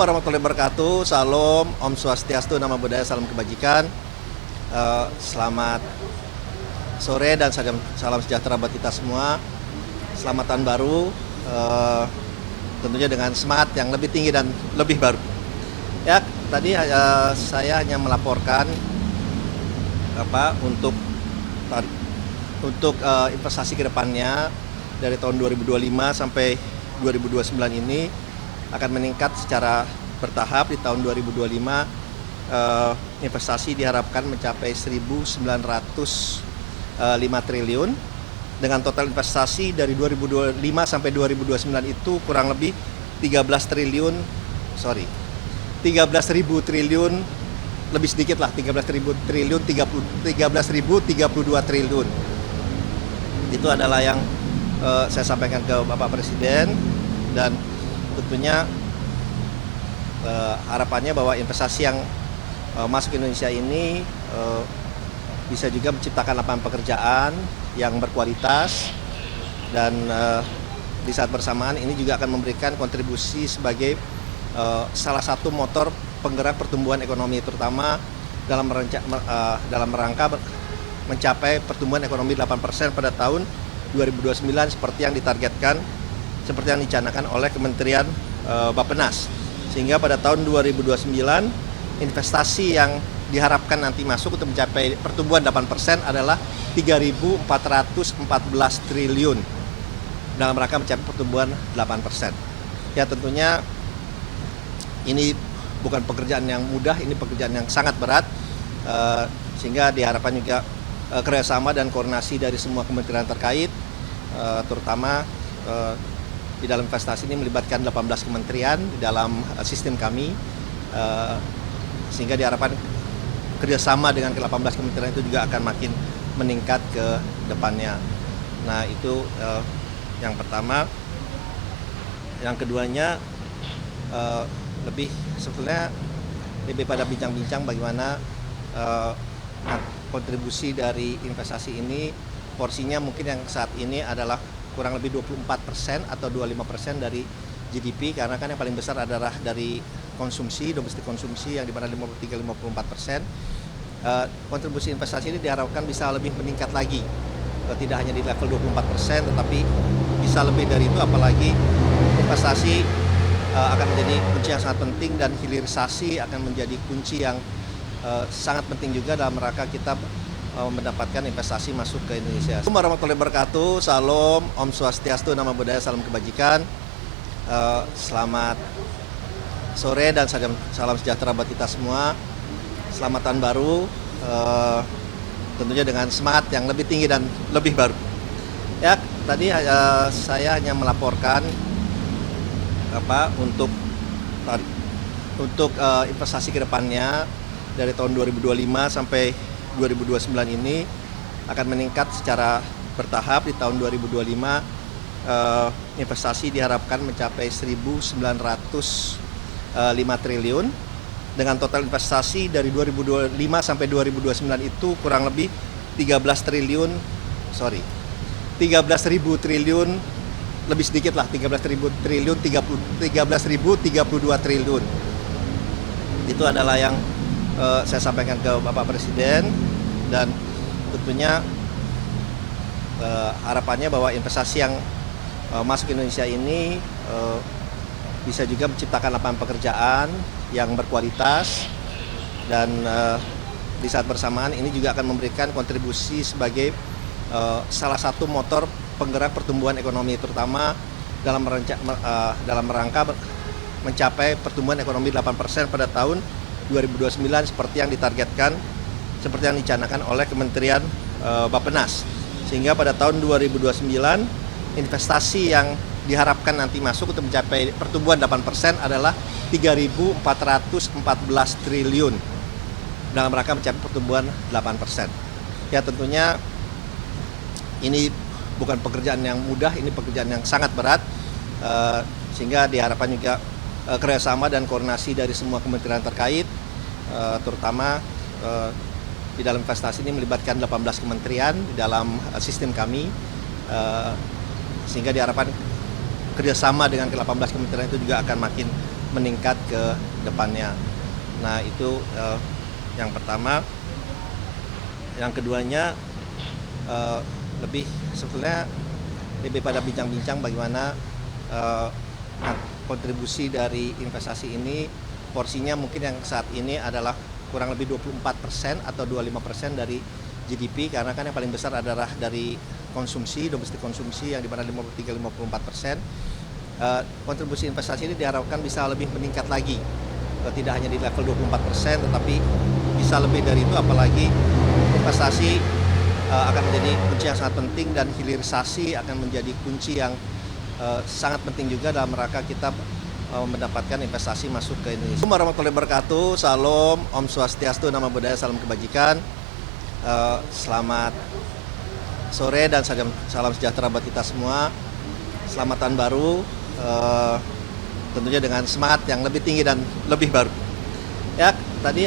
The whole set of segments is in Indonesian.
warahmatullahi wabarakatuh. Salam, Om Swastiastu, Namo Buddhaya, salam kebajikan. Selamat sore dan salam sejahtera buat kita semua. Selamat tahun baru, tentunya dengan semangat yang lebih tinggi dan lebih baru. Ya, tadi saya hanya melaporkan untuk investasi ke depannya dari tahun 2025 sampai 2029 ini akan meningkat secara bertahap. Di tahun 2025 investasi diharapkan mencapai 1.905 triliun dengan total investasi dari 2025 sampai 2029 itu kurang lebih 13.000 triliun, lebih sedikit lah, 13.032 triliun. Itu adalah yang saya sampaikan ke Bapak Presiden, dan tentunya harapannya bahwa investasi yang masuk ke Indonesia ini bisa juga menciptakan lapangan pekerjaan yang berkualitas, dan di saat bersamaan ini juga akan memberikan kontribusi sebagai salah satu motor penggerak pertumbuhan ekonomi, terutama dalam rangka mencapai pertumbuhan ekonomi 8% pada tahun 2029 seperti yang ditargetkan, seperti yang dicanangkan oleh Kementerian Bappenas. Sehingga pada tahun 2029 investasi yang diharapkan nanti masuk untuk mencapai pertumbuhan 8% adalah 3.414 triliun dalam rangka mencapai pertumbuhan 8%. Ya, tentunya ini bukan pekerjaan yang mudah, ini pekerjaan yang sangat berat, sehingga diharapkan juga kerjasama dan koordinasi dari semua kementerian terkait, terutama di dalam investasi ini melibatkan 18 kementerian di dalam sistem kami, sehingga diharapkan kerjasama dengan ke-18 kementerian itu juga akan makin meningkat ke depannya. Nah, itu yang pertama. Yang keduanya sebetulnya lebih pada bincang-bincang bagaimana kontribusi dari investasi ini. Porsinya mungkin yang saat ini adalah kurang lebih 24% atau 25% dari GDP, karena kan yang paling besar adalah dari konsumsi, domestik konsumsi, yang dimana 53-54%. Kontribusi investasi ini diharapkan bisa lebih meningkat lagi, tidak hanya di level 24%, tetapi bisa lebih dari itu, apalagi investasi akan menjadi kunci yang sangat penting, dan hilirisasi akan menjadi kunci yang sangat penting juga dalam rangka kita mendapatkan investasi masuk ke Indonesia. Assalamualaikum warahmatullahi wabarakatuh. Salam, Om Swastiastu, Namo Buddhaya, salam kebajikan. Selamat sore dan salam sejahtera buat kita semua. Selamat tahun baru, tentunya dengan semangat yang lebih tinggi dan lebih baru. Ya, tadi saya hanya melaporkan untuk investasi ke depannya dari tahun 2025 sampai 2029 ini akan meningkat secara bertahap. Di tahun 2025 investasi diharapkan mencapai 1.905 triliun dengan total investasi dari 2025 sampai 2029 itu kurang lebih 13.000 triliun, lebih sedikit lah, 13.032 triliun. Itu adalah yang saya sampaikan ke Bapak Presiden, dan tentunya harapannya bahwa investasi yang masuk ke Indonesia ini bisa juga menciptakan lapangan pekerjaan yang berkualitas, dan di saat bersamaan ini juga akan memberikan kontribusi sebagai salah satu motor penggerak pertumbuhan ekonomi, terutama dalam rangka mencapai pertumbuhan ekonomi 8% pada tahun 2029 seperti yang ditargetkan, seperti yang dicanangkan oleh Kementerian Bappenas. Sehingga pada tahun 2029 investasi yang diharapkan nanti masuk untuk mencapai pertumbuhan 8% adalah 3.414 triliun dalam rangka mencapai pertumbuhan 8%. Ya, tentunya ini bukan pekerjaan yang mudah, ini pekerjaan yang sangat berat, sehingga diharapkan juga kerjasama dan koordinasi dari semua kementerian terkait, terutama di dalam investasi ini melibatkan 18 kementerian di dalam sistem kami, sehingga diharapkan kerjasama dengan ke-18 kementerian itu juga akan makin meningkat ke depannya. Nah itu yang pertama. Yang keduanya sebetulnya lebih pada bincang-bincang bagaimana kontribusi dari investasi ini, porsinya mungkin yang saat ini adalah kurang lebih 24% atau 25% dari GDP, karena kan yang paling besar adalah dari konsumsi, domestik konsumsi yang di mana 53-54%. Kontribusi investasi ini diharapkan bisa lebih meningkat lagi, tidak hanya di level 24%, tetapi bisa lebih dari itu, apalagi investasi akan menjadi kunci yang sangat penting dan hilirisasi akan menjadi kunci yang sangat penting juga dalam rangka kita mendapatkan investasi masuk ke Indonesia. Assalamualaikum warahmatullahi wabarakatuh, salam, Om Swastiastu, nama budaya, salam kebajikan. Selamat sore dan salam sejahtera buat kita semua. Selamat tahun baru, tentunya dengan semangat yang lebih tinggi dan lebih baru. Ya, tadi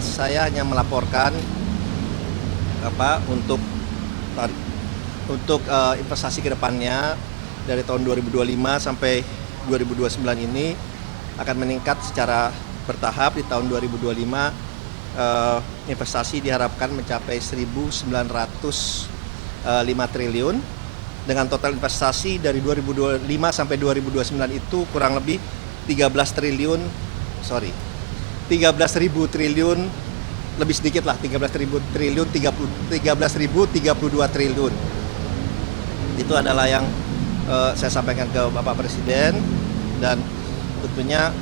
saya hanya melaporkan untuk investasi ke depannya dari tahun 2025 sampai 2029 ini akan meningkat secara bertahap. Di tahun 2025 investasi diharapkan mencapai 1.905 triliun dengan total investasi dari 2025 sampai 2029 itu kurang lebih 13.000 triliun, lebih sedikit lah, 13.032 triliun. Itu adalah yang saya sampaikan ke Bapak Presiden, dan tentunya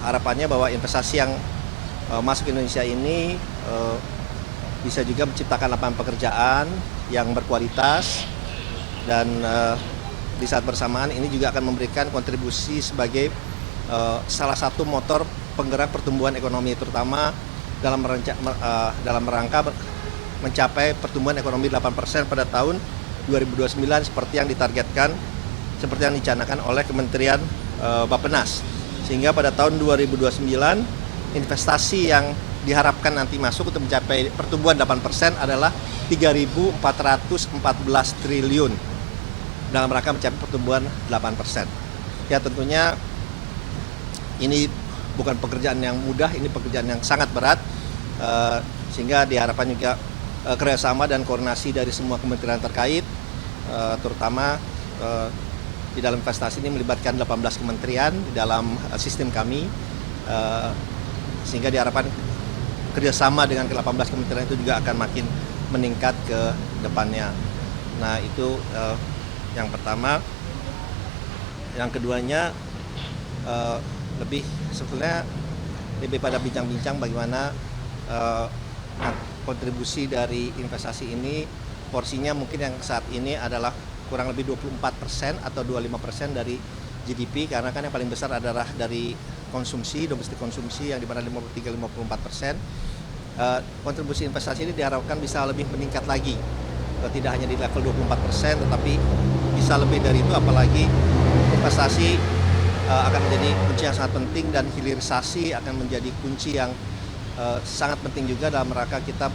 harapannya bahwa investasi yang masuk ke Indonesia ini bisa juga menciptakan lapangan pekerjaan yang berkualitas, dan di saat bersamaan ini juga akan memberikan kontribusi sebagai salah satu motor penggerak pertumbuhan ekonomi, terutama dalam rangka mencapai pertumbuhan ekonomi 8% pada tahun 2029 seperti yang ditargetkan, seperti yang dicanakan oleh Kementerian Bappenas. Sehingga pada tahun 2029 investasi yang diharapkan nanti masuk untuk mencapai pertumbuhan 8% adalah 3.414 triliun dalam rangka mencapai pertumbuhan 8%. Ya, tentunya ini bukan pekerjaan yang mudah, ini pekerjaan yang sangat berat, sehingga diharapkan juga kerjasama dan koordinasi dari semua kementerian terkait, terutama di dalam investasi ini melibatkan 18 kementerian di dalam sistem kami, sehingga diharapkan kerjasama dengan ke-18 kementerian itu juga akan makin meningkat ke depannya. Nah itu yang pertama. Yang keduanya sebetulnya lebih pada bincang-bincang bagaimana kontribusi dari investasi ini, porsinya mungkin yang saat ini adalah kurang lebih 24% atau 25% dari GDP, karena kan yang paling besar adalah dari konsumsi, domestik konsumsi yang di mana 53-54%. Kontribusi investasi ini diharapkan bisa lebih meningkat lagi, tidak hanya di level 24%, tetapi bisa lebih dari itu, apalagi investasi akan menjadi kunci yang sangat penting dan hilirisasi akan menjadi kunci yang sangat penting juga dalam rangka kita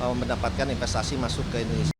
mendapatkan investasi masuk ke Indonesia.